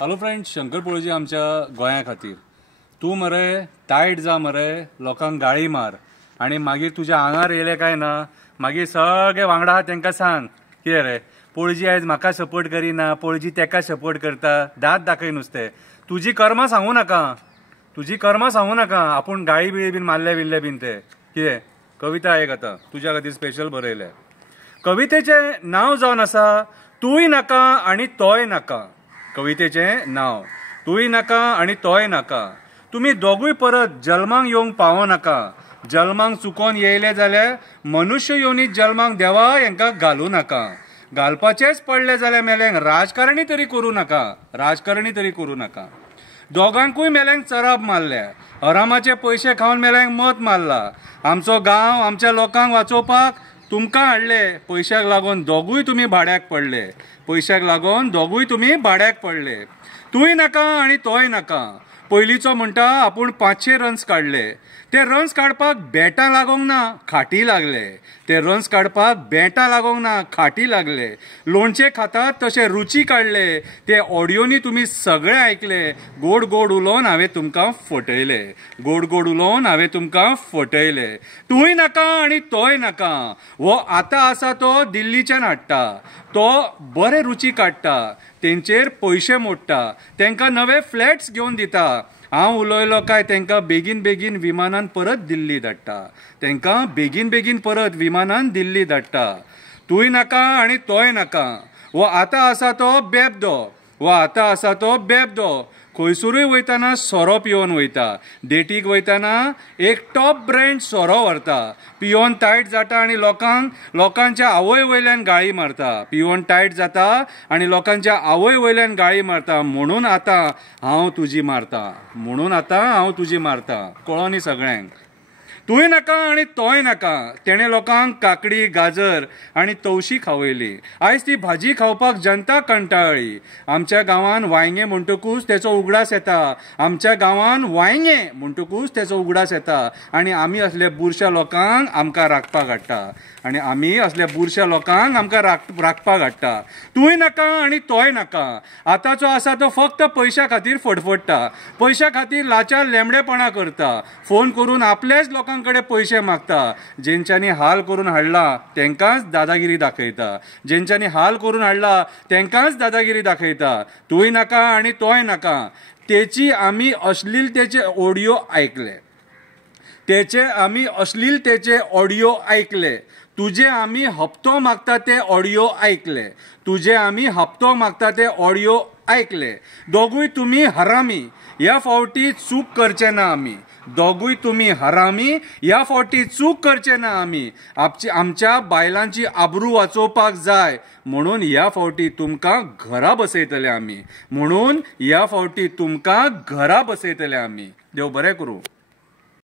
Hello friends, Shankar पळोवची आमच्या गोंया खातीर तूं मरे टायट जा मरे, लोकांक गाळी मार आणि मागीर तुज्या आंगार येयले काय ना, मागीर सगळे वांगडा आहा तांकां सांग कितें रे, पळजी आयज म्हाका सपोर्ट करिना, पळजी तेका सपोर्ट करता, दात दाखय नुसते. तुजी कर्मां सांगू नाका, तुजी कर्मां सांगू नाका. आपूण गाळी बिळी बीन मारले बिल्ले बीन ते कितें. कविता आयक आतां तुज्या खातीर स्पेशल बरयले. कवितेचें नांव जावन आसा तूंय नाका आनी तोय नाका. कवितेचें नांव तूंय नाका आनी तोय नाका. तुमी दोगूय परत जल्मांक येवंक पावो नाका. जल्मांक चुकोन येयले जाल्यार मनुष्य योनीत जल्मांक देवा हेंकां घालूं नाका. घालपाचेच पडले जाल्यार मेल्यांक राजकारणी तरी करूं नाका, राजकारणी तरी करूं नाका. दोगांकूय मेल्यांक चराप मारल्या, हरामाचे पयशे खावन मेल्यांक मत मारला. आमचो गांव आमच्या लोकांक वाचोवपाक तुमकां हाडले, पयशाक लागून दोगूय तुमी भाड्याक पडले. पयशाक लागून दोगूय तुमी भाड्याक पडले. तूंय नाका आनी तोय नाका. पयलींचो म्हणटा आपूण 500 रन्स काडले. ते रन्स काडपाक बॅटां लागोंक ना, खाटी लागले. ते रन्स काडपाक बॅटां लागोंक ना, खाटी लागले. लोणचें खातात तशे रुची काडले. ते ऑडियोनी तुमी सगळे आयकले. गोड गोड उलोवन हांवें तुमकां फटयले. गोड गोड उलोवन हांवें तुमकां फटयले. तूंय नाका आनी तोय नाका. हो आतां आसा तो दिल्लीच्यान हाडटा. तो बरे रुची काडटा, तेंचेर पयशे मोडटा, तांकां नवे फ्लॅट्स घेवन दिता. हांव उलयलो काय तांकां बेगीन बेगीन विमानान परत दिल्ली धाडटा. तांकां बेगीन बेगीन परत विमानान दिल्ली धाडटा. तूंय नाका आनी तोय नाका. हो आतां आसा तो बेबदो. हो आतां आसा तो बेबदो. खंयसरूय वयताना सोरो पिवन वयता. डेटीक वयताना एक टॉप ब्रँड सोरो व्हरता. पिवन टायट जाता आनी लोकांच्या आवय वयल्यान गाळी मारता. पिवन टायट जाता आनी लोकांच्या आवय वयल्यान गाळी मारता. म्हणून आतां हांव तुजी मारता. म्हणून आतां हांव तुजी मारता. कळ्ळो न्ही सगळ्यांक. तूंय नाका आनी तोय नाका. तेणे लोकांक काकडी, गाजर आनी तवशी खावयली. आयज ती भाजी खावपाक जनता कंटाळ्ळी. आमच्या गांवांत वांयगें म्हणटकूच तेचो उगडास येता. आमच्या गांवांत वांयगें म्हणटकूच तेचो उगडास येता. आनी आमी असले बुरश्या लोकांक आमकां राखपाक हाडटा. आनी आमी असल्या बुरश्या लोकांक आमकां राखपाक हाडटा. तूंय नाका आनी तोय नाका. आतांचो आसा तो फक्त पयशा खातीर फडफडटा. पयशा खातीर लाचार लेंबडेपणां करता. फोन करून आपल्याच लोकांक कडेन पयशे मागता. जेंच्यांनी हाल करून हाडला तेंकांच दादागिरी दाखयता. जेंच्यांनी हाल करून हाडला तेंकांच दादागिरी दाखयता. तूंय नाका आनी तोय नाका. तेची आमी अश्लीलतेचे ऑडियो आयकले. तेचे आमी अश्लीलतेचे ऑडियो आयकले. तुजे आमी हप्तो मागता ते ऑडियो आयकले. तुजे आमी हप्तो मागता ते ऑडियो आयकले. दोगूय तुमी हरामी. ह्या फावटी चूक करचे ना आमी. दोगूय तुमी हरामी. ह्या फावटी चूक करचे ना आमी. आमच्या बायलांची आबरू वाचोवपाक जाय म्हणून ह्या फावटी तुमकां घरा बसयतले आमी. म्हणून ह्या फावटी तुमकां घरा बसयतले आमी. देव बरें करूं.